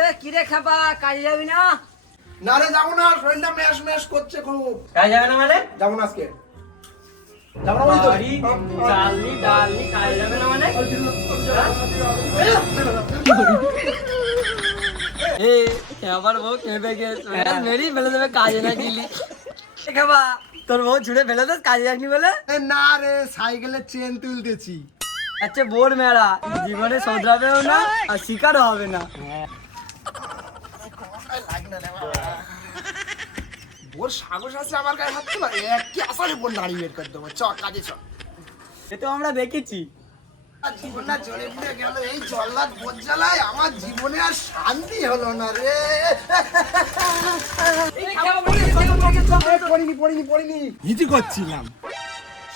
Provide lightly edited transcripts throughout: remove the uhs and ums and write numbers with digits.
এ কি রে খাবা, কাজ যাবি না? না রে যাবো না, শরীরটা ম্যাশ ম্যাশ করছে খুব। কাজ যাবে না মানে? যাবো না আজকে, যাবো না বলি তো। চালনি ডালনি কাজ যাবে না মানে? আমার বউ খেপে গেছে, মেরি ফেলে দেবে কাজে না গেলি। খাবা তোর বউ ছুড়ে ফেলে দেবে কাজে যাসনি বলে? না রে, সাইকেলের চেন তুলতেছি। আচ্ছা বোর মেলা জীবনে শোধরাবেও না আর শিকারও হবে না। ওর সাহস আছে আমার গায়ে হাত তোলা, একই আসারে বোন নাড়ি বের করে দেবো। চ কাজে চ। এ তো আমরা দেখেছি। আর জীবনটা জ্বলে পুড়ে গেল এই জল্লাদ বোঝ জ্বালায়, আমার জীবনে আর শান্তি হলো না রে। পড়িনি হিজি করছিলাম।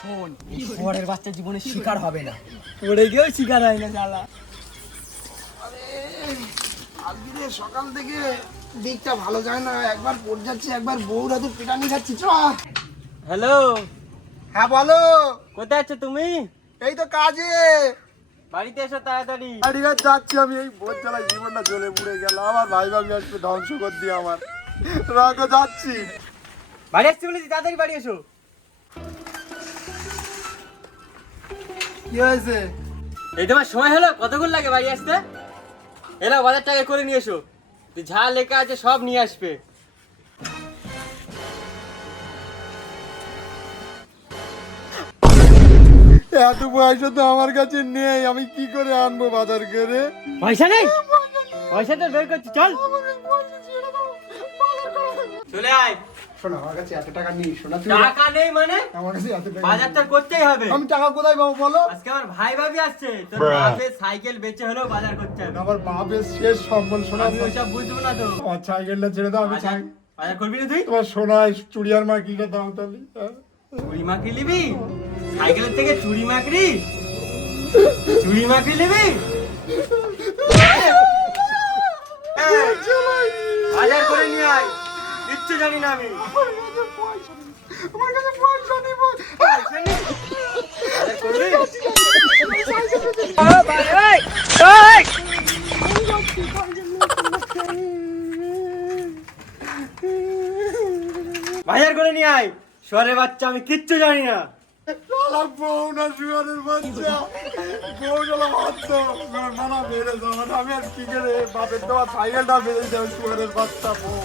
শোন, শহরের বাচ্চা জীবনে শিকার হবে না, পড়ে গিয়েও শিকার হয় না শালা। আজকে সকাল থেকে দিকটা ভালো যায় না, একবার পড়ে যাচ্ছি, একবার বউর হাতে পিটানি খাচ্ছি। চ। হ্যালো, হ্যাঁ বলো। কোথায় আছো তুমি? এই তো কাজে। বাড়িতে এসো তাড়াতাড়ি। গাড়িঘাট যাচ্ছি আমি, এই বোঝ জ্বালায় জীবনটা জ্বলে পুড়ে গেল। আমার ভাই ভাবি আসবে ধ্বংস করে দিয়ে আমার। রাগো যাচ্ছি। বাড়ি আসছি বলেছি, তাড়াতাড়ি বাড়ি এসো। কি হয়েছে? এই তোমার সময় হলো? কতক্ষণ লাগে বাড়ি আসতে? এলা বাজার টাকা করে নিয়ে এসো, যা লেখা আছে সব নিয়ে আসবে। এত পয়সা তো আমার কাছে নেই, আমি কি করে আনবো বাজার করে? পয়সা নেই? পয়সা তো বের করছি, চল চলে আয়। শোনো, আমার কাছে এত টাকা নেই। শোনা, টাকা নেই মানে? আমার কাছে এত টাকা বাজার তো করতেই হবে। আমি টাকা কোথায় পাবো বলো? আজকে আমার ভাই ভাবি আসছে, তোর বাপের সাইকেল বেচে হলেও বাজার করতে হবে। আমার বাপের শেষ সম্বল। শোনা, আমি ওসব বুঝবো না তো। আমার সাইকেলটা ছেড়ে দাও। আমি বাজার করবি না তুই? তোমার সোনায় চুড়িয়ার মা কি দাও তাহলে? চুড়ি মাকড়ি নিবি? সাইকেলের থেকে চুড়ি মাকড়ি? চুড়ি মাকড়ি নিবি? বাজার করে নিয়ে আয়, কিচ্ছু জানি না আমি। আমার কাছে পয়সা নেই। বাজার করবি? বাজার করে নিয়ে আয়। শহরের বাচ্চা, আমি কিচ্ছু জানি না। বউ না শুয়ারের বাচ্চা, বউ গেলাম হাত মানা বেড়ে যাওয়ার। আমি আর কি করে বাপের দেওয়া সাইকেলটা বেড়ে যাও। শুয়ারের বাচ্চা বউ,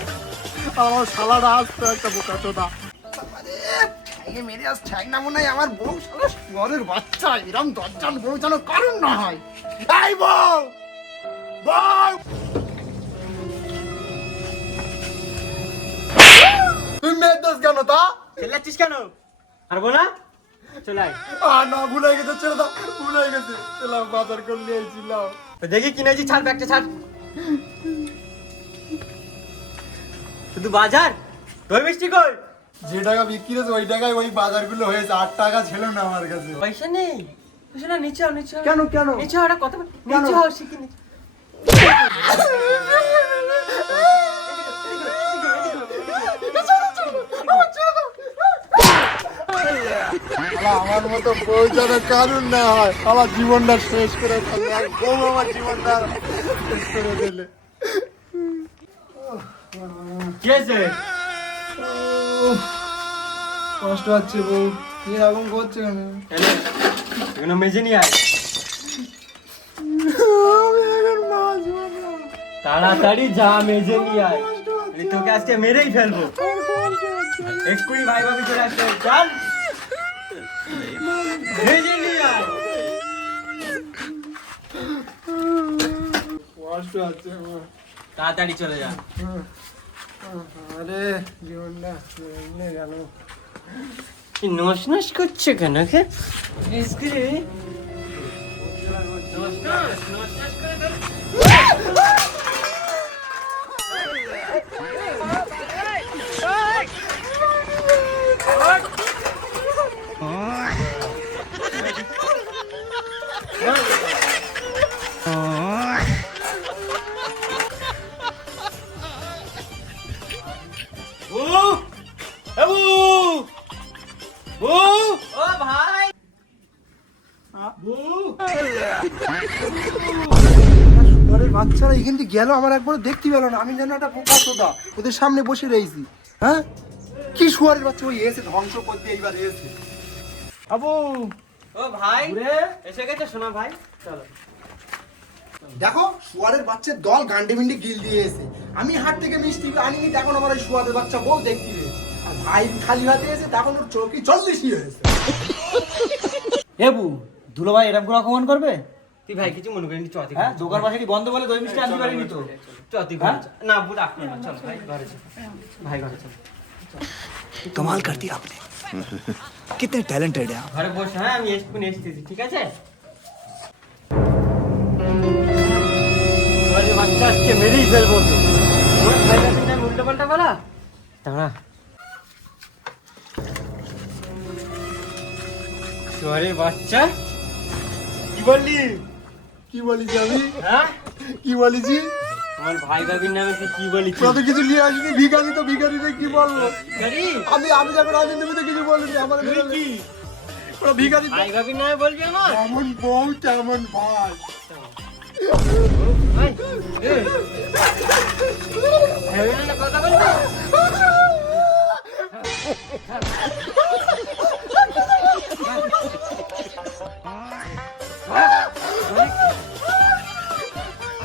আমার শালাটা আসতো একটা বোকা চোদা। মেরে আস ঠ্যাং না মনে হয় আমার বউ। শালা শুয়ারের বাচ্চা, এরম দরজান বউ যেন কারণ না হয়। এই বউ, বউ, তুমি মেয়ের দোষ কেন তা? চেল্লাচ্ছিস কেন? পারবো না, চলে আয়। না, ভুলে গেছে, ছেড়ে দাও। ভুলে গেছে, এলাম বাজার করে নিয়ে এসেছিলাম। দেখি কিনেছি, ছাড় ব্যাগটা ছাড়। শুধু বাজার? দই মিষ্টি কই? যে টাকা বিক্রি হয়েছে ওই টাকায় ওই বাজারগুলো হয়েছে। 8 টাকা ছিল না আমার কাছে। পয়সা নেই? পয়সা না, নিচে হও, নিচে হও। কেন কেন? নিচে হও, কথা নিচে হও, শিখি নিচে। আমার মতো বউ যেন কারণ না হয়। আমার জীবনটা শেষ করে ফেলে, আর বউ আমার জীবনটা শেষ করে দিলে। কি হয়েছে? কষ্ট হচ্ছে বউ, কি এরকম করছে কেন? এগুলো মেজে নিয়ে আয়। আমি এখন বাঁচবো না। তাড়াতাড়ি যা, মেজে নিয়ে আয়। এই তোকে আজকে মেরেই ফেলবো। এক্ষুনি ভাই ভাবি চলে আসবে, চল মেজে নিয়ে আয়। কষ্ট হচ্ছে আমার। তাড়াতাড়ি চলে যা। আরে জীবনটা এমনি গেল। নস নস করছে কেন? ও ভাই, বাচ্চারা এখান থেকে গেল, আমার একবার দেখতে পেল না, আমি যেন একটা বোকা সোদা ওদের সামনে বসে রয়েছি। হ্যাঁ, কি শুয়ারের বাচ্চা, ওই এসে ধ্বংস করতে এইবার এসে। আবু ও ভাই এসে গেছে শোনা ভাই, চলো। দেখো শুয়ারের বাচ্চার দল গান্ডে মিন্ডে গিল দিয়ে এসে, আমি হাট থেকে মিষ্টি আনিনি, তখন আমার ওই শুয়ারের বাচ্চা বউ দেখতে পেয়েছে। আর ভাই খালি হাতে এসে তখন ওর চৌকি 40 হয়েছে। এবু দুলো ভাই এরকম করে অপমান করবে? তুই ভাই কিছু মনে করিনি, চতি হ্যাঁ, দোকান পাশে কি বন্ধ বলে দই মিষ্টি আনতে পারিনি তো? চতি হ্যাঁ? না বুড় আপনি চল ভাই ঘরে চল, ভাই ঘরে চল। कमाल कर दिया आपने कितने टैलेंटेड है आप ঘরে বস, হ্যাঁ আমি এসছি এসতেছি, ঠিক আছে? ঘরে বাচ্চা আজকে মেরেই ফেলবো তো। তোমার খাইলা তুমি উল্টো পাল্টা বলা দাঁড়া। ঘরে বাচ্চা কি বললি? কি বলিছি আমি? হ্যাঁ কি বলিছি? আমার ভাই ভাবির নামে তুই কি বলিস? কত কিছু নিয়ে আসিনি, ভিখারি তো ভিখারিরে কি বলবো? গাড়ি আমি যখন আসি তুমি তো কিছু বলিনি আমার। কি ওরা ভিখারি তো। ভাই ভাবির নামে বলবি আমার? যেমন বউ তেমন ভাই। ভাই এ ভাবির নামে কথা বলবি?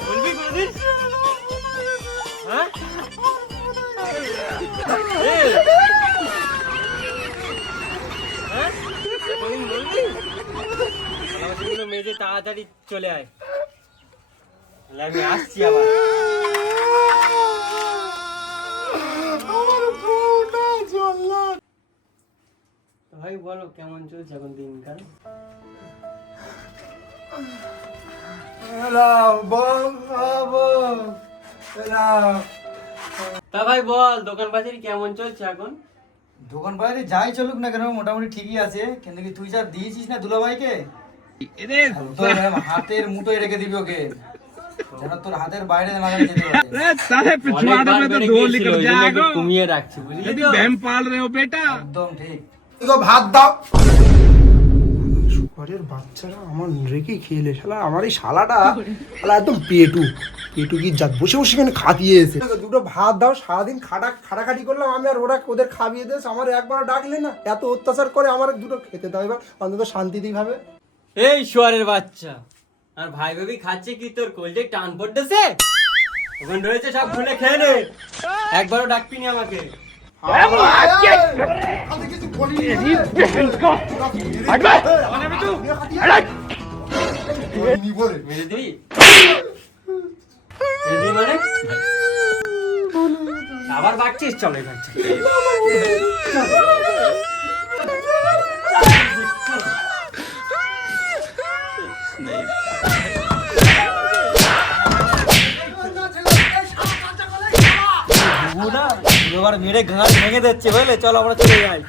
বলবি কোনদিন? হ্যাঁ কোনদিন বলবি? মেয়েদের তাড়াতাড়ি চলে আয়, তাহলে আমি আসছি আবার। আমার বউটা চললো। ভাই বলো কেমন চলছে এখন দিনকাল? তা ভাই বল দোকান বাজার কেমন চলছে এখন? দোকান বাইরে যাই চলুক না কেন মোটামুটি ঠিকই আছে, কিন্তু কি তুই যা দিয়েছিস না দুলো ভাইকে, তোর হাতের মুঠোয় রেখে দিবি ওকে, যেন তোর হাতের বাইরে না যেতে পারে। অনেকবার বেড়ে গিয়েছিল, ওই জন্য একটু কমিয়ে রাখছি, বুঝলি তো? একদম ঠিক। এগো ভাত দাও। শুয়ারের বাচ্চারা আমার রেখে খেলে, শালা আমার এই শালাটা শালা একদম পেটু কি জাত, বসে বসে এখানে খাতিয়ে এসে। দুটো ভাত দাও, সারাদিন খাটাখাটি করলাম আমি, আর ওদের খাবিয়ে দিস, আমার একবার ডাকলে না, এত অত্যাচার করে, আমার দুটো খেতে দাও এবার অন্তত শান্তিতেই ভাবে। এই শুয়ারের বাচ্চা, আর ভাই ভাবি খাচ্ছে কি তোর কোল্ডে টান পড়তেছে? ওখানে রয়েছে সব খুলে খেয়ে নে, একবারও ডাকবি নি আমাকে। মেরে দিবি? মেরে দিবি মানে? আবার বাড়ছিস, চলো এখান থেকে। মেরে ঘাড় ভেঙে দিচ্ছে বুঝলে, চলো আমরা চলে যাই।